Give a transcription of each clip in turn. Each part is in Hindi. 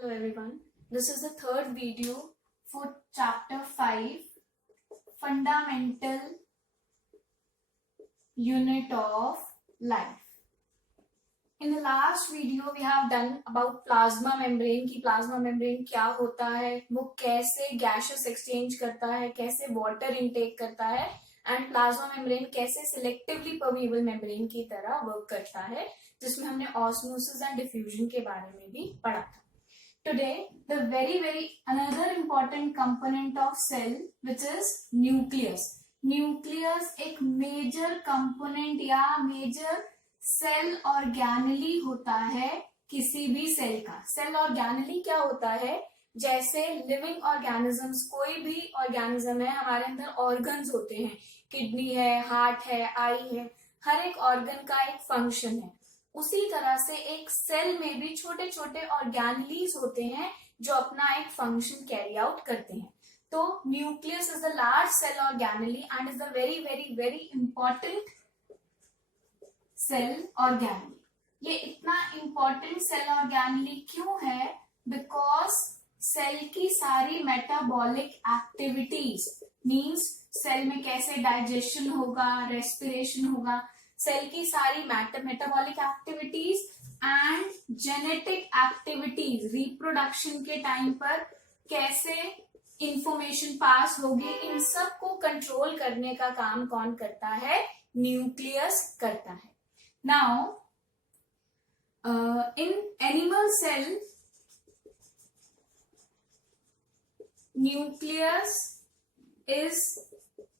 Hello everyone. This is the third video for chapter 5, fundamental unit of life. In the last video we have done about plasma membrane कि plasma membrane क्या होता है, वो कैसे gaseous exchange करता है, कैसे water intake करता है and plasma membrane कैसे selectively permeable membrane की तरह work करता है, जिसमें हमने osmosis and diffusion के बारे में भी पढ़ा था. Today, the very another important component of cell, which is nucleus. Nucleus एक major component या major cell organelle होता है किसी भी cell का. Cell organelle क्या होता है? जैसे living organisms, कोई भी organism है, हमारे अंदर organs होते हैं, kidney है, heart है, eye है, हर एक organ का एक function है. उसी तरह से एक सेल में भी छोटे छोटे ऑर्गेनेलीज होते हैं जो अपना एक फंक्शन कैरी आउट करते हैं. तो nucleus is the large cell organelle and is the very important cell organelle. ये इतना इंपॉर्टेंट सेल ऑर्गेनेली क्यों है? बिकॉज सेल की सारी मेटाबॉलिक एक्टिविटीज मींस सेल में कैसे डाइजेशन होगा, रेस्पिरेशन होगा, सेल की सारी metabolic activities and genetic activities, reproduction के टाइम पर कैसे इंफॉर्मेशन पास होगी, इन सब को कंट्रोल करने का काम कौन करता है? न्यूक्लियस करता है. Now in animal cell nucleus is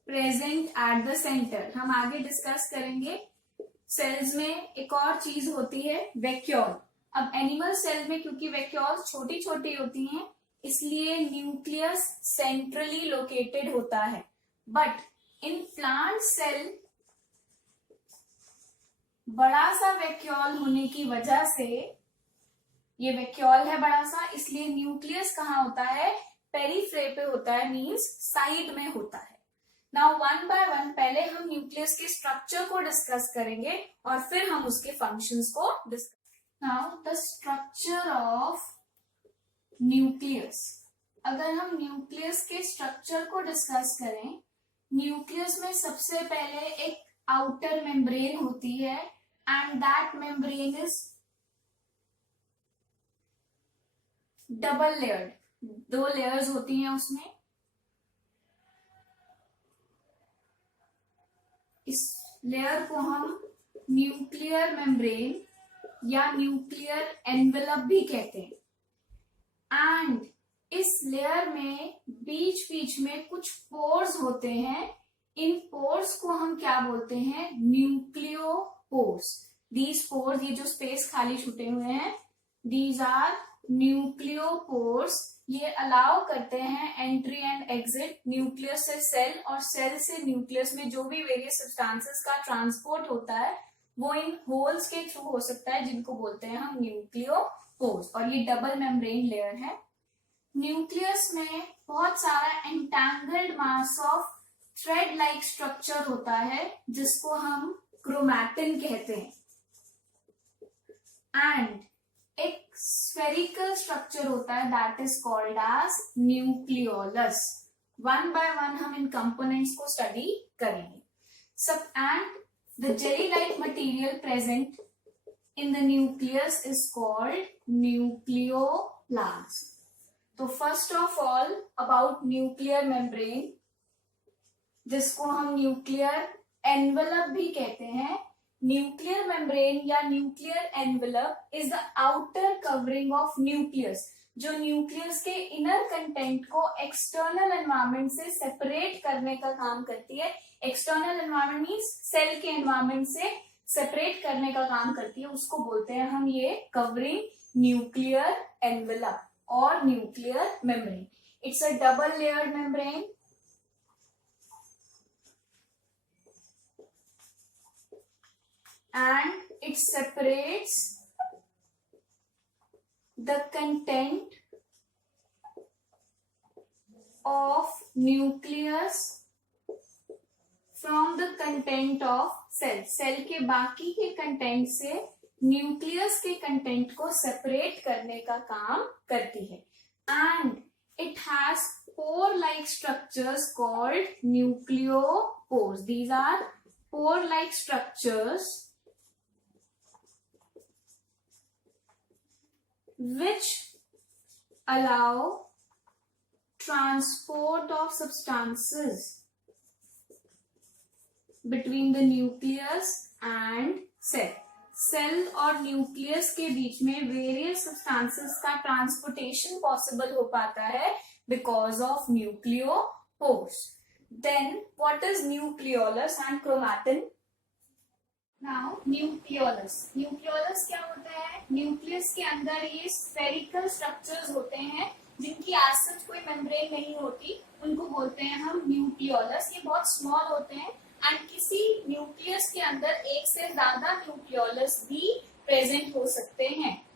present at the centre. हम आगे डिस्कस करेंगे. सेल्स में एक और चीज होती है वैक्यूल. अब एनिमल सेल में क्योंकि वैक्यूल छोटी छोटी होती हैं इसलिए न्यूक्लियस सेंट्रली लोकेटेड होता है. बट इन प्लांट सेल बड़ा सा वैक्यूल होने की वजह से, ये वैक्यूल है बड़ा सा, इसलिए न्यूक्लियस कहाँ होता है? पेरीफ्रे पे होता है, मींस साइड में होता है. नाउ वन बाय वन पहले हम न्यूक्लियस के स्ट्रक्चर को डिस्कस करेंगे और फिर हम उसके फंक्शंस को discuss. Now the structure of nucleus. अगर हम न्यूक्लियस के स्ट्रक्चर को डिस्कस करें, न्यूक्लियस में सबसे पहले एक आउटर मेम्ब्रेन होती है and that membrane is double layered. 2 layers होती हैं उसमें. इस लेयर को हम न्यूक्लियर मेम्ब्रेन या न्यूक्लियर एनवेलप भी कहते हैं. एंड इस लेयर में बीच बीच में कुछ पोर्स होते हैं. इन पोर्स को हम क्या बोलते हैं? न्यूक्लियोपोर्स. दीज पोर्स, ये जो स्पेस खाली छूटे हुए हैं, दीज आर न्यूक्लियोपोर्स. ये अलाउ करते हैं एंट्री एंड एग्जिट न्यूक्लियस से सेल और सेल से न्यूक्लियस में जो भी वेरियस सब्सटेंसेस का ट्रांसपोर्ट होता है वो इन होल्स के थ्रू हो सकता है, जिनको बोलते हैं हम न्यूक्लियोपोर्स. और ये डबल मेम्ब्रेन लेयर है. न्यूक्लियस में बहुत सारा entangled mass of thread like structure होता है जिसको हम क्रोमैटिन कहते हैं. एंड एक स्फेरिकल स्ट्रक्चर होता है that is called as nucleolus. One by one हम इन कंपोनेंट्स को स्टडी करेंगे. सब and the jelly like material present in the nucleus is called nucleoplast. तो first of all about nuclear membrane, जिसको हम न्यूक्लियर एनवेलप भी कहते हैं. न्यूक्लियर मेम्ब्रेन या nuclear envelope is the outer covering of nucleus, जो न्यूक्लियस के इनर कंटेंट को एक्सटर्नल एनवायरनमेंट से सेपरेट करने का काम करती है. एक्सटर्नल एनवायरनमेंट मींस सेल के एनवायरनमेंट से सेपरेट करने का काम करती है. उसको बोलते हैं हम ये कवरिंग न्यूक्लियर एनवेलप और nuclear membrane. It's a double layered membrane and it separates the content of nucleus from the content of cell. Cell के बाकी के कंटेंट से न्यूक्लियस के कंटेंट को सेपरेट करने का काम करती है. And it has pore like structures called nucleopores. These are pore like structures which allow transport of substances between the nucleus and cell. Cell और न्यूक्लियस के बीच में वेरियस सब्सटेंसेस का ट्रांसपोर्टेशन पॉसिबल हो पाता है because of nucleopores. Then what is nucleolus and chromatin? Now nucleolus. Nucleolus क्या होता है? न्यूक्लियस के अंदर ये स्फेरिकल स्ट्रक्चर्स होते हैं जिनकी आज सच कोई मेम्ब्रेन नहीं होती, उनको बोलते हैं हम न्यूक्लियोलस. ये बहुत स्मॉल होते हैं एंड किसी न्यूक्लियस के अंदर एक से ज्यादा न्यूक्लियोलस भी प्रेजेंट हो सकते हैं.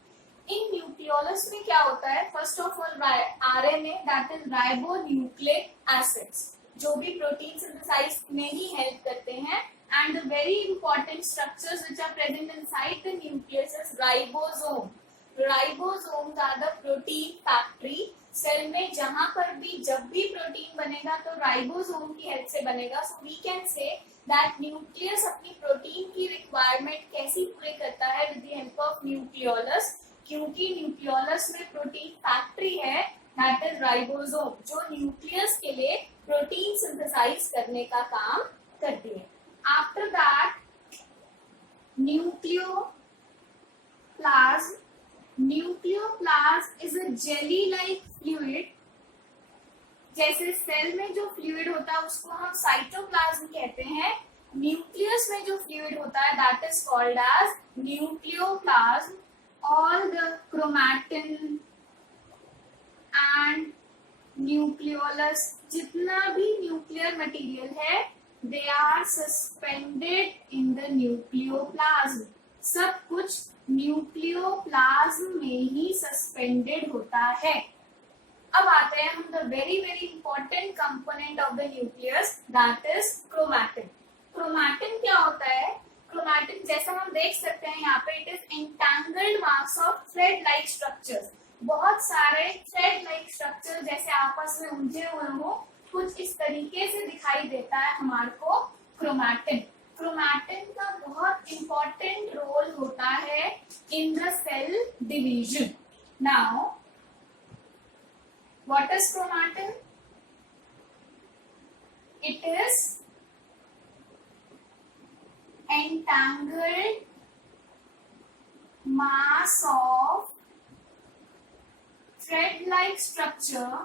इन न्यूक्लियोलस में क्या होता है? First of all RNA, that is ribonucleic acids, जो भी प्रोटीन सिंथेसाइज में ही हेल्प करते हैं. And the very important structures which are present inside the nucleus is ribosome. Ribosomes are the protein factory. Cell में जहां पर भी जब भी प्रोटीन बनेगा तो राइबोसोम की हेल्प से बनेगा. So we can say that nucleus अपनी प्रोटीन की रिक्वायरमेंट कैसी पूरी करता है? With the help of nucleolus. क्योंकि न्यूक्लियोलस में प्रोटीन फैक्ट्री है, दैट इज राइबोसोम, जो न्यूक्लियस के लिए प्रोटीन सिंथेसाइज करने का काम करती है. After that nucleoplasm. Nucleoplasm is a jelly like fluid. जैसे सेल में जो फ्लूइड होता है उसको हम साइटोप्लाज्म कहते हैं. न्यूक्लियस में जो फ्लूइड होता है that is called as nucleoplasm. All the chromatin and nucleolus, जितना भी न्यूक्लियर मटेरियल है, they are suspended in the nucleoplasm. सब कुछ न्यूक्लियोप्लाज्म में ही सस्पेंडेड होता है. अब आते हैं हम the very very important component of the nucleus, that is chromatin. Chromatin क्या होता है? क्रोमैटिन जैसा हम देख सकते हैं यहाँ पे, it is entangled mass of thread like structures. बहुत सारे थ्रेड लाइक स्ट्रक्चर जैसे आपस में उलझे हुए हो, कुछ इस तरीके से दिखाई देता है हमारे को क्रोमैटिन. क्रोमैटिन का बहुत इंपॉर्टेंट रोल होता है in the cell division. Now what is chromatin? It is entangled mass of thread-like structure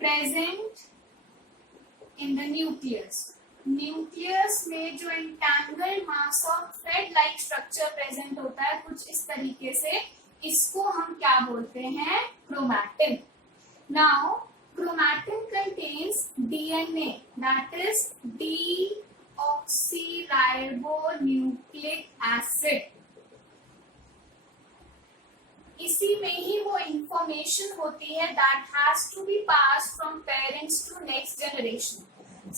present in the nucleus. Nucleus में जो entangled mass of thread-like structure present होता है कुछ इस तरीके से, इसको हम क्या बोलते हैं? Chromatin. Now chromatin contains DNA, that is deoxyribonucleic acid. इसी में ही वो इंफॉर्मेशन होती है that has to be passed from parents to next generation.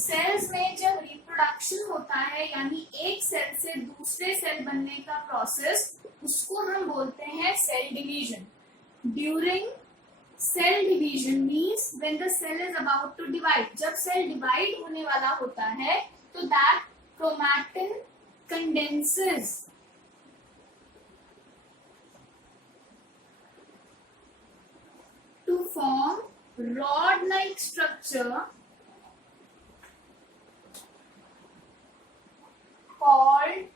Cells में जब रिप्रोडक्शन होता है, यानी एक सेल से दूसरे सेल बनने का प्रोसेस, उसको हम बोलते हैं cell division. During cell division means when the cell is about to divide. जब सेल डिवाइड होने वाला होता है तो that chromatin condenses to form rod like structure called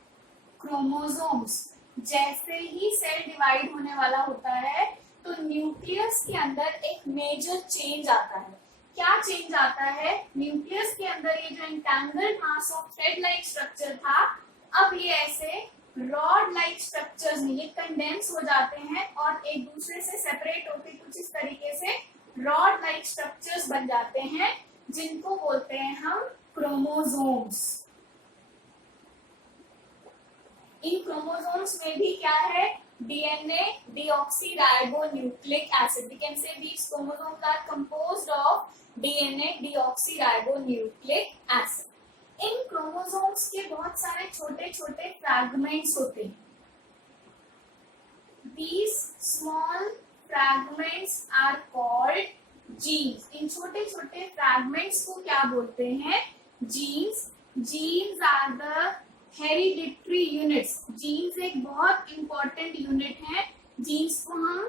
chromosomes. जैसे ही सेल डिवाइड होने वाला होता है तो न्यूक्लियस के अंदर एक मेजर चेंज आता है. क्या चेंज आता है? न्यूक्लियस के अंदर ये जो entangled mass of thread like structure था, अब ये ऐसे रॉड लाइक स्ट्रक्चर्स में ये कंडेंस हो जाते हैं और एक दूसरे से सेपरेट होकर कुछ इस तरीके से रॉड लाइक स्ट्रक्चर्स बन जाते हैं, जिनको बोलते हैं हम क्रोमोसोम्स. इन क्रोमोसोम्स में भी क्या है? DNA, deoxyribonucleic acid. We can say these chromosomes are composed of DNA, deoxyribonucleic acid. In chromosomes chromosomes के बहुत सारे छोटे छोटे फ्रैगमेंट्स होते हैं. These small fragments are called genes. इन छोटे छोटे फ्रैगमेंट्स को क्या बोलते हैं? Genes. Genes are the hereditary units. Genes एक बहुत इंपॉर्टेंट यूनिट है. जीन्स को हम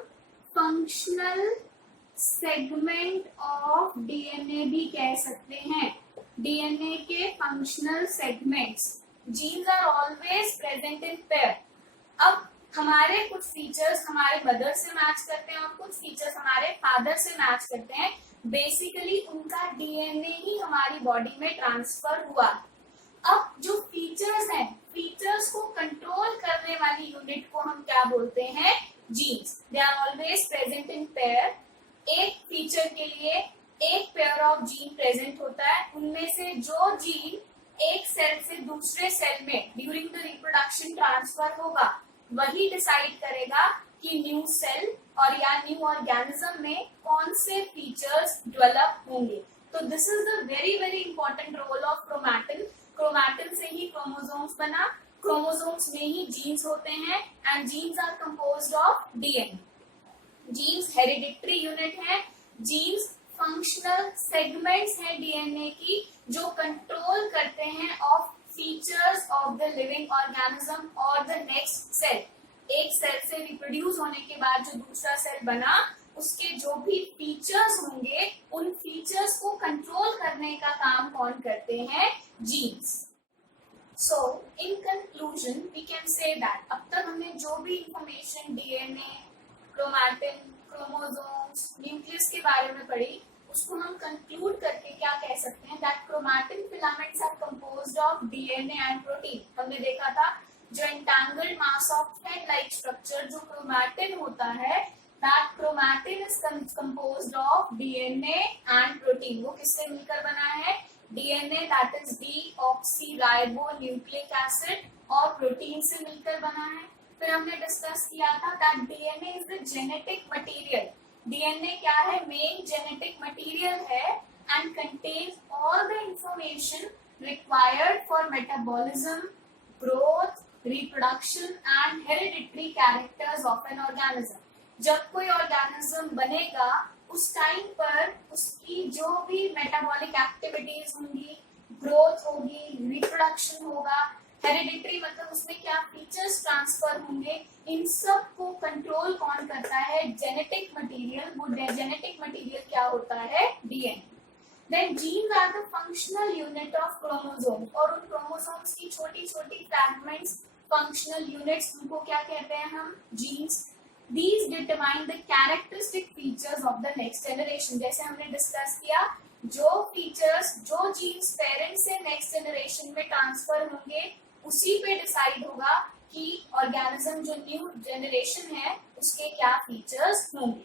फंक्शनल सेगमेंट ऑफ डीएनए भी कह सकते हैं. डीएनए के functional segments. Genes are always present in pair. अब हमारे कुछ फीचर्स हमारे मदर से मैच करते हैं और कुछ फीचर्स हमारे फादर से मैच करते हैं. बेसिकली उनका डीएनए ही हमारी बॉडी में ट्रांसफर हुआ. अब जो फीचर्स हैं, फीचर्स को कंट्रोल करने वाली यूनिट को हम क्या बोलते हैं? Genes. They are always present in pair. एक फीचर के लिए एक पेयर ऑफ जीन प्रेजेंट होता है. उनमें से जो जीन एक सेल से दूसरे सेल में ड्यूरिंग द रिप्रोडक्शन ट्रांसफर होगा, वही डिसाइड करेगा कि न्यू सेल और या न्यू ऑर्गेनिज्म में कौन से फीचर्स डेवलप होंगे. तो this is the very very important role of chromatin. Chromatin से ही क्रोमोसोम्स बना. क्रोमोसोम्स में ही जीन्स होते हैं and genes are composed of DNA. Genes hereditary unit है. जीन्स फंक्शनल सेगमेंट्स हैं डीएनए की जो कंट्रोल करते हैं of features of the living organism और द नेक्स्ट सेल. एक सेल से रिप्रोड्यूस होने के बाद जो दूसरा सेल बना, उसके जो भी फीचर्स होंगे, उन फीचर्स को कंट्रोल करने का काम कौन करते हैं? Genes. So in conclusion we can say that अब तक हमने जो भी information DNA, chromatin, chromosomes, nucleus के बारे में पढ़ी, उसको हम कंक्लूड करके क्या कह सकते हैं? That chromatin filaments are composed of DNA and protein. हमने देखा था जो entangled mass of thread like structure जो क्रोमैटिन होता है, that chromatin is composed of DNA and protein. वो किससे मिलकर बना है? DNA that is deoxyribonucleic acid और प्रोटीन से मिलकर बना है. फिर हमने डिस्कस किया था that DNA is the genetic material. DNA क्या है? मेन जेनेटिक मटेरियल है and contains all the information required for metabolism, growth, reproduction and hereditary characters of an organism. जब कोई ऑर्गेनिज्म बनेगा उस टाइम पर उसकी जो भी मेटाबॉलिक एक्टिविटीज होंगी, ग्रोथ होगी, रिप्रोडक्शन होगा, हेरिडिटरी मतलब उसमें क्या फीचर्स ट्रांसफर होंगे, इन सब को कंट्रोल कौन करता है? Genetic material. वो जेनेटिक मटेरियल क्या होता है? DNA. Then genes are the functional unit of chromosomes. और उन क्रोमोसोम्स की छोटी छोटी फ्रैगमेंट्स, फंक्शनल यूनिट्स, उनको क्या कहते हैं हम? Jeans. These determine the characteristic features of the next generation. जैसे हमने डिस्कस किया, जो फीचर्स, जो जीन्स पेरेंट से नेक्स्ट जनरेशन में ट्रांसफर होंगे, उसी पे डिसाइड होगा कि ऑर्गेनिज्म जो न्यू जनरेशन है उसके क्या फीचर्स होंगे.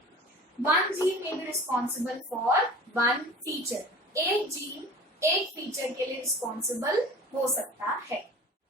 वन जीन में be responsible for one feature. एक जीन एक फीचर के लिए रिस्पॉन्सिबल हो सकता है.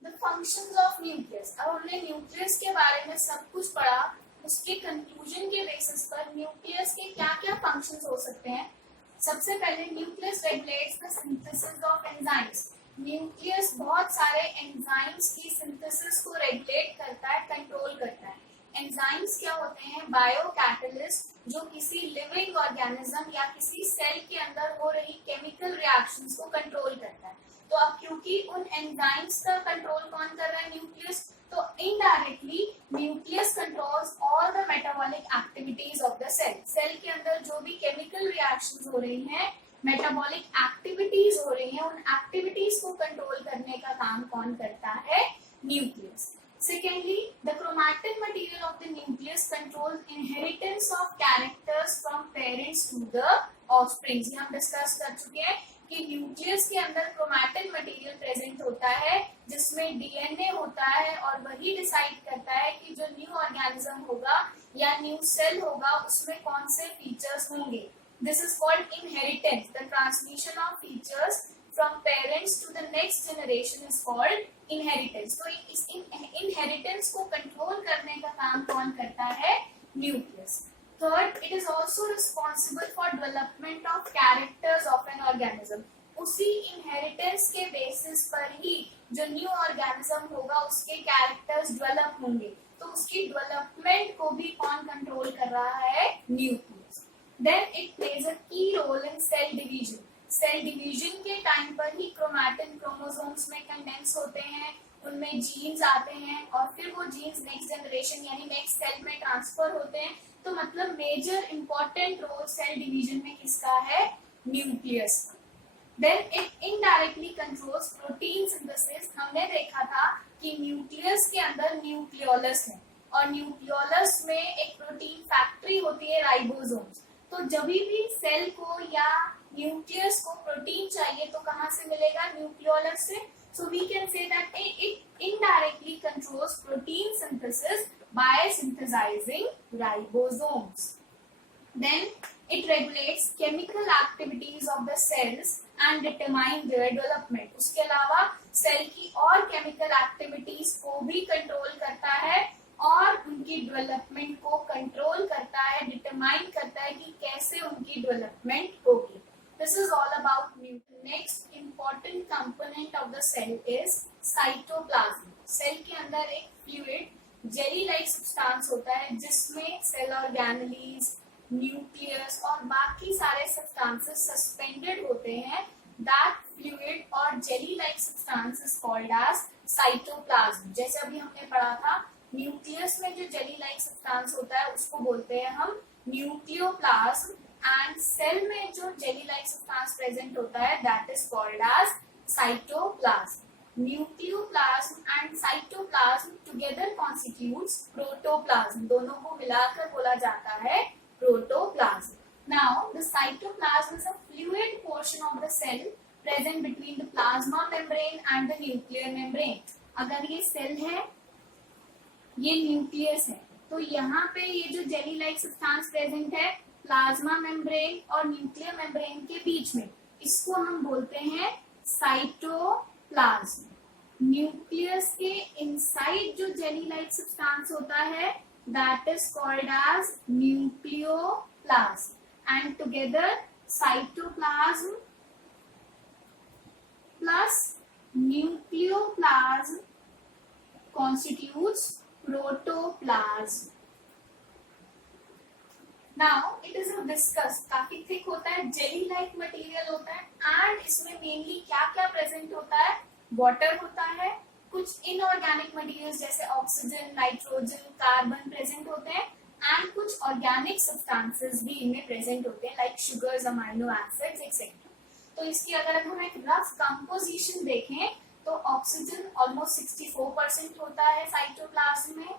The functions of nucleus. अब हमने न्यूक्लियस के बारे में सब कुछ पढ़ा. उसके कंक्लूजन के बेसिस पर न्यूक्लियस के क्या क्या फंक्शंस हो सकते हैं? सबसे पहले nucleus regulates the synthesis of enzymes. Nucleus बहुत सारे एंजाइम्स की सिंथेसिस को रेगुलेट करता है, कंट्रोल करता है. एंजाइम्स क्या होते हैं? बायो कैटलिस्ट जो किसी लिविंग ऑर्गेनिज्म या किसी सेल के अंदर हो रही केमिकल रिएक्शंस को कंट्रोल करता है. तो अब क्योंकि उन एंजाइम्स का कंट्रोल कौन कर रहा है? न्यूक्लियस. तो indirectly nucleus controls all the metabolic activities of the cell. Cell के अंदर जो भी केमिकल रिएक्शंस हो रही हैं, मेटाबॉलिक एक्टिविटीज हो रही हैं, उन एक्टिविटीज को कंट्रोल करने का काम कौन करता है? Nucleus. Secondly, the chromatin material of the nucleus controls inheritance of characters from parents to the offspring. ये हम डिस्कस कर चुके हैं कि न्यूक्लियस के अंदर क्रोमैटिन मटेरियल प्रेजेंट होता है जिसमें डीएनए होता है और वही डिसाइड करता है कि जो न्यू ऑर्गेनिज्म होगा या न्यू सेल होगा उसमें कौन से फीचर्स होंगे. This is called inheritance. The transmission of features from parents to the next generation is called inheritance. तो इस inheritance को कंट्रोल करने का काम कौन करता है? Nucleus. Third, it is also responsible for development of characters of an organism. उसी इनहेरिटेंस के बेसिस पर ही जो न्यू ऑर्गेनिज्म होगा उसके कैरेक्टर्स डेवलप होंगे। तो उसकी डेवलपमेंट को भी कौन कंट्रोल कर रहा है? Nucleus. Then it plays a key role in cell division. Cell division के टाइम पर ही क्रोमैटिन क्रोमोसोम्स में कंडेंस होते हैं, उनमें जीन्स आते हैं और फिर वो जीन्स नेक्स्ट जनरेशन यानी नेक्स्ट सेल में ट्रांसफर होते हैं। तो मतलब major important role cell division में किसका है? Nucleus. Then it indirectly controls protein synthesis. हमने देखा था कि न्यूक्लियस के अंदर न्यूक्लियोलस है और न्यूक्लियोलस में एक प्रोटीन फैक्ट्री होती है राइबोसोम्स। तो जब भी सेल को या न्यूक्लियस को प्रोटीन चाहिए तो कहाँ से मिलेगा? न्यूक्लियोलस से। So we can say that it indirectly controls protein synthesis by synthesizing ribosomes. Then it regulates chemical activities of the cells and determine their development. उसके अलावा सेल की और chemical activities को भी कंट्रोल करता है और उनकी डेवलपमेंट को कंट्रोल करता है, डिटरमाइन करता है कि कैसे उनकी डेवलपमेंट होगी। This is all about nucleus. Next important component of the cell is cytoplasm. Cell के अंदर एक फ्लूइड जेली लाइक सब्सटेंस होता है जिसमें सेल ऑर्गेनेलीज, न्यूक्लियस और बाकी सारे सब्सटेंसेस सस्पेंडेड होते हैं। That fluid और jelly like substance is called as cytoplasm. जैसे अभी हमने पढ़ा था न्यूक्लियस में जो जेली लाइक सब्सटेंस होता है उसको बोलते हैं हम न्यूक्लियोप्लाज्म एंड सेल में जो जेली लाइक सब्सटेंस प्रेजेंट होता है that is called as cytoplasm. Nucleoplasm and cytoplasm together constitutes protoplasm. दोनों को मिलाकर बोला जाता है protoplasm. Now the cytoplasm is a fluid portion of the cell present between the plasma membrane and the nuclear membrane. अगर ये सेल है, ये न्यूक्लियस है, तो यहाँ पे ये जो जेली लाइक सब्सटेंस प्रेजेंट है प्लाज्मा मेम्ब्रेन और न्यूक्लियर मेम्ब्रेन के बीच में, इसको हम बोलते हैं साइटोप्लाज्म। न्यूक्लियस के इनसाइड जो जेली लाइक सब्सटेंस होता है that is called as nucleoplasm and together cytoplasm plus nucleoplasm constitutes protoplasm. Now it is a viscous, काफी थिक होता है, जेली लाइक मटेरियल होता है एंड इसमें मेनली क्या क्या प्रेजेंट होता है? वाटर होता है, कुछ इनऑर्गेनिक मटेरियल्स जैसे ऑक्सीजन, नाइट्रोजन, कार्बन प्रेजेंट होते हैं एंड कुछ ऑर्गेनिक सब्सटेंसेस भी इनमें प्रेजेंट होते हैं like sugars, amino acids etcetera. तो इसकी अगर हम एक रफ कंपोजिशन देखें तो ऑक्सीजन ऑलमोस्ट 64% होता है साइटोप्लाज्म में,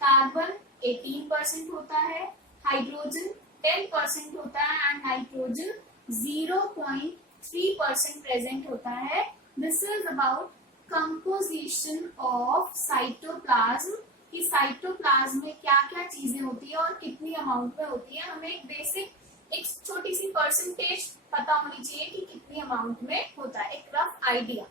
कार्बन 18% होता है, हाइड्रोजन 10% होता है एंड नाइट्रोजन 0.3% प्रेजेंट होता है। This is about composition of cytoplasm कि साइटोप्लाज्म में क्या क्या चीजें होती है और कितनी अमाउंट में होती है। हमें एक बेसिक एक छोटी सी परसेंटेज पता होनी चाहिए कि कितनी अमाउंट में होता है, एक rough idea.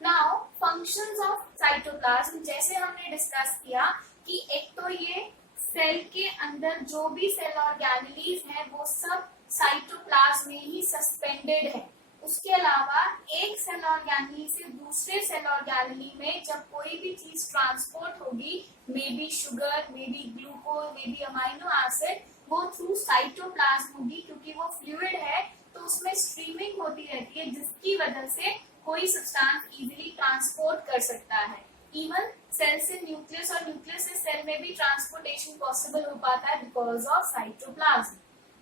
Now functions of cytoplasm, जैसे हमने डिस्कस किया कि एक तो ये सेल के अंदर जो भी सेल ऑर्गेनेलीज है वो सब साइटोप्लाज्म में ही सस्पेंडेड है। उसके अलावा एक सेल ऑर्गेनेली से दूसरे सेल ऑर्गेनेली में जब कोई भी चीज ट्रांसपोर्ट होगी, may be sugar, may be glucose, may be amino acid, वो थ्रू साइटोप्लाज्म होगी क्योंकि वो फ्लूइड है तो उसमें स्ट्रीमिंग होती रहती है जिसकी वजह से कोई सब्सटेंस इजीली ट्रांसपोर्ट कर सकता है। इवन सेल से न्यूक्लियस और न्यूक्लियस से सेल में भी ट्रांसपोर्टेशन पॉसिबल हो पाता है because of cytoplasm.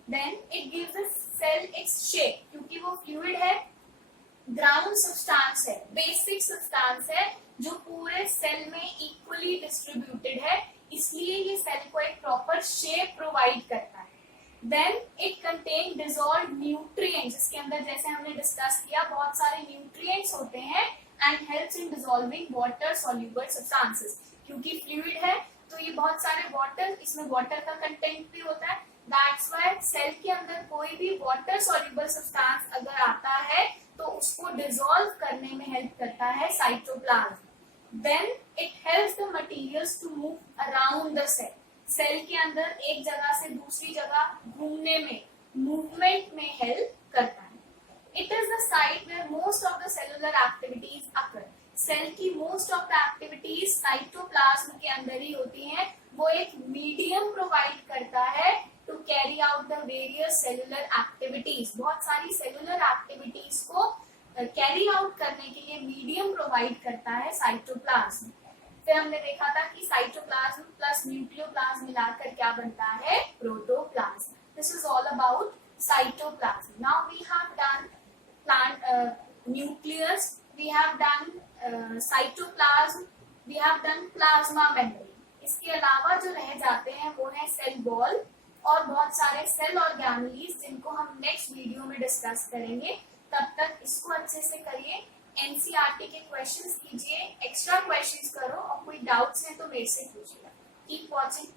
Then it gives the cell its shape, क्योंकि वो फ्लूइड है, ग्राउंड सब्सटेंस है, बेसिक सब्सटेंस है जो पूरे सेल में इक्वली डिस्ट्रीब्यूटेड है, इसलिए ये सेल को एक प्रॉपर शेप प्रोवाइड करता है। Then it contain dissolved nutrients, इसके अंदर जैसे हमने डिस्कस किया बहुत सारे न्यूट्रिएंट्स होते हैं and helps in dissolving water soluble substances. क्योंकि फ्लूइड है तो ये बहुत सारे वाटर, इसमें वाटर का कंटेंट भी होता है, दैट्स व्हाई सेल के अंदर कोई भी वाटर सॉल्युबल सब्सटेंस अगर आता है तो उसको डिसॉल्व करने में हेल्प करता है cytoplasm. Then it helps the materials to move around the cell, cell के अंदर एक जगह से दूसरी जगह घूमने में, मूवमेंट में हेल्प करता है। It is the site where most of the cellular activities occur. Cell की most of the activities cytoplasm के अंदर ही होती हैं. वो एक मीडियम प्रोवाइड करता है to carry out the various cellular activities. बहुत सारी सेलुलर एक्टिविटीज को कैरी आउट करने के लिए मीडियम प्रोवाइड करता है साइटोप्लाज्म. फिर हमने देखा था कि साइटोप्लाज्म प्लस न्यूक्लियोप्लाज्म मिलाकर क्या बनता है, protoplasm. This is all about cytoplasm. Now we have done nucleus, we have done cytoplasm, we have done plasma membrane. इसके अलावा जो रह जाते हैं वो है सेल वॉल और बहुत सारे सेल ऑर्गेनेल्स जिनको हम नेक्स्ट वीडियो में डिस्कस करेंगे. तब तक इसको अच्छे से करिए, एनसीईआरटी के क्वेश्चंस कीजिए, एक्स्ट्रा क्वेश्चंस करो और कोई डाउट्स हैं तो मेरे से पूछिएगा. Keep watching.